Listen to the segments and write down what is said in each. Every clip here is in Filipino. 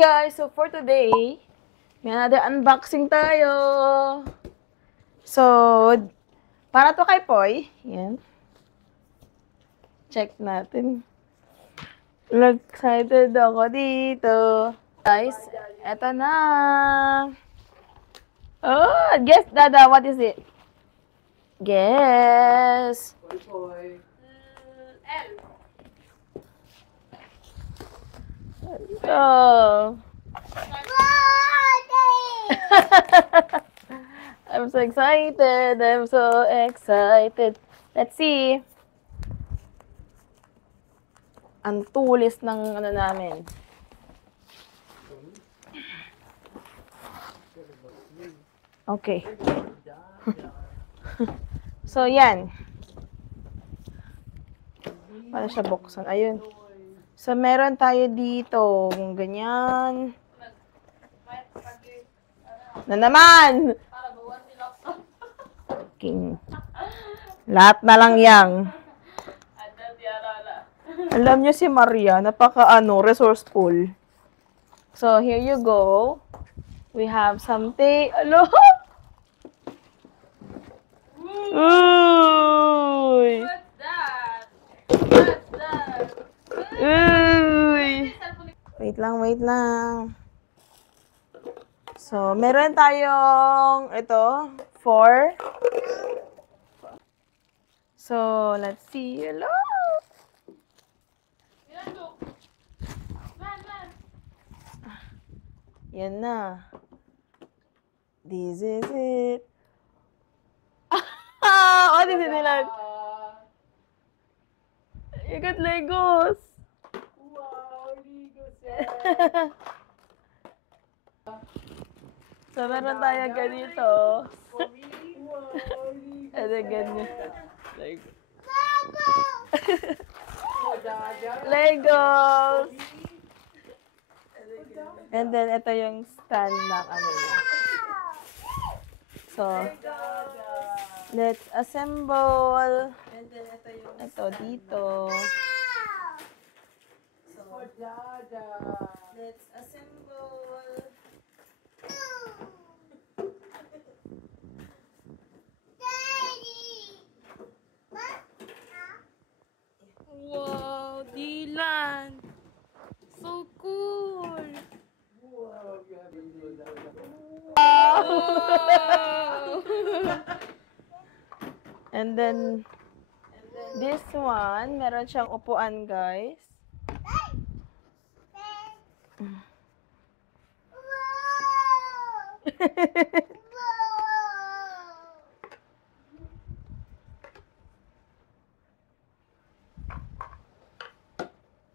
Guys, so for today, may another unboxing tayo. So, para to kay Poy. Yan. Check natin. Excited ako dito. Guys, eto na. Oh, guess, Dada, what is it? Guess. Poy. L. Oh. I'm so excited. I'm so excited. Let's see. Ang tulis ng ano namin. Okay. So, yan. Paano siya buksan? Ayun. So, meron tayo dito. Ganyan. Na naman! King. Lahat na lang yang. Alam niyo si Maria, resourceful. So, here you go. We have something. Alo! Uy! What's that? What's that? Uy! Wait lang. So, meron tayong ito, 4. So, let's see. Hello! Yan na. This is it. What is it, Dylan? You got Legos. Wow, Legos So, meron tayo ganito. Wow, Legos Ano ganyan? Legos! And then, ito yung stand na ano niya. So, let's assemble. And then, ito dito. So, let's assemble. Wow, Dylan! So cool! And then, this one, meron siyang upuan, guys.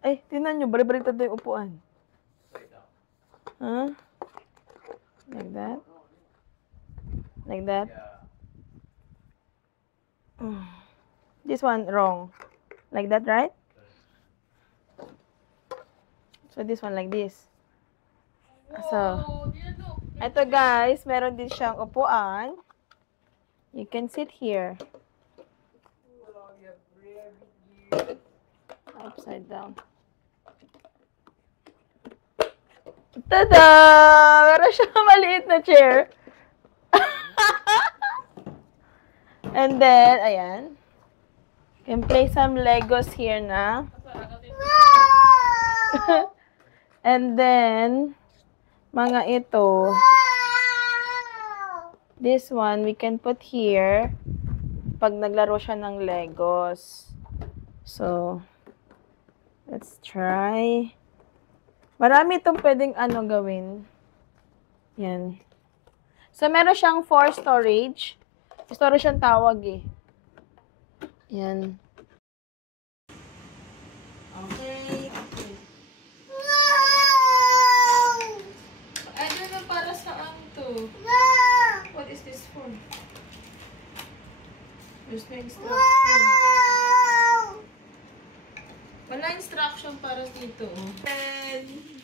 Ay, tingnan nyo, balik-baliktad na yung upuan. Huh? Like that? Like that? This one wrong. Like that, right? So this one like this. So, ito guys, meron din siyang upuan. You can sit here. Upside down. Tada! Meron siyang maliit na chair. And then, ayan. You can play some Legos here na. And then, mga ito. This one, we can put here pag naglaro siya ng Legos. So, let's try. Marami itong pwedeng gawin. Yan. So, meron siyang 4 storage. Storage siyang tawag eh. Yan. Okay. Wow! I don't know para saan to. Wow! What is this for? There's no instruction. Wow! Wala instruction para dito. And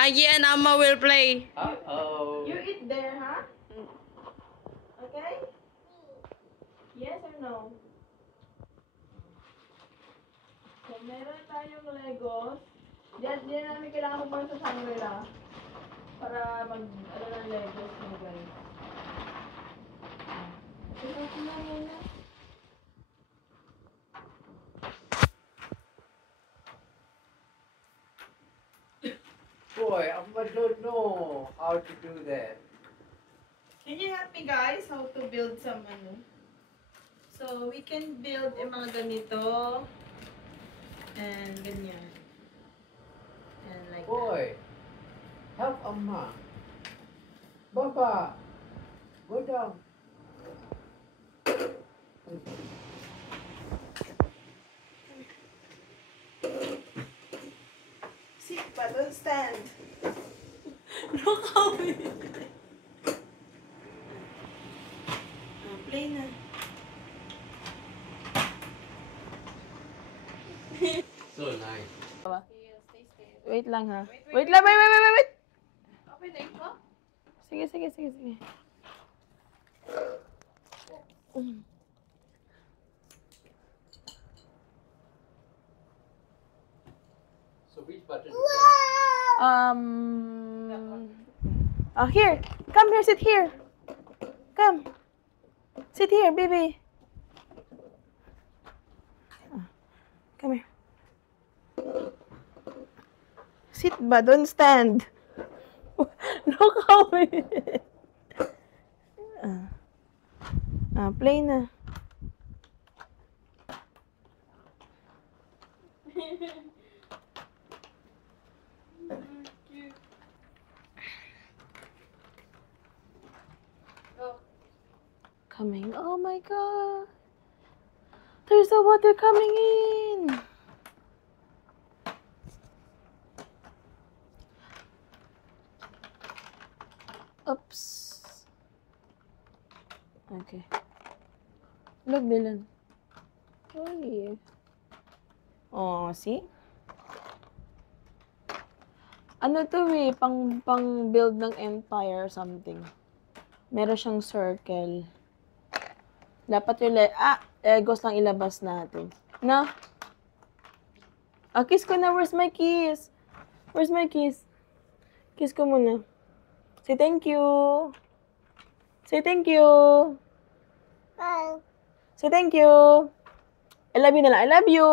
Agi and Amma will play. Uh-oh. You eat there, huh? Okay? Yes or no? So, meron tayong Legos. Diyan namin kailangan pumunta sa Shangri-La para ano ng Legos mo, guys. Ito na muna. Boy, I don't know how to do that. Can you help me, guys, how to build some ano? So, we can build yung mga ganito. And ganyan. And like that. Boy, help Amma. Baba, go down. Sit pa, don't stand. Look how play na. So nice. Wait lang ha. Wait lang, wait. Okay, thank you. Sige. So which button? Oh, here. Come here, sit here. Come. Sit here, baby. Come here. Sit ba? Don't stand. Look how play na. Coming. Oh my god. There's the water coming in. Oops. Okay. Look, Dylan. Oh, yeah. Oh, see? Ano to eh, pang build ng empire or something. Meron siyang circle. Dapat yung Legos lang ilabas natin. Na? Kiss ko na. Where's my kiss? Where's my kiss? Kiss ko muna. Say thank you. Say thank you. Say thank you. I love you na lang. I love you.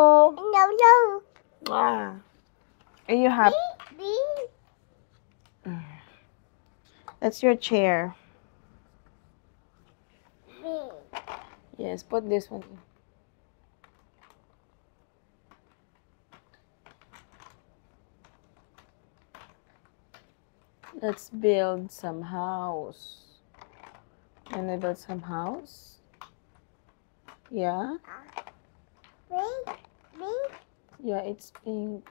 Wow. Are you happy? That's your chair. Yes, put this one. Let's build some house. Can I build some house? Yeah? Yeah, it's pink.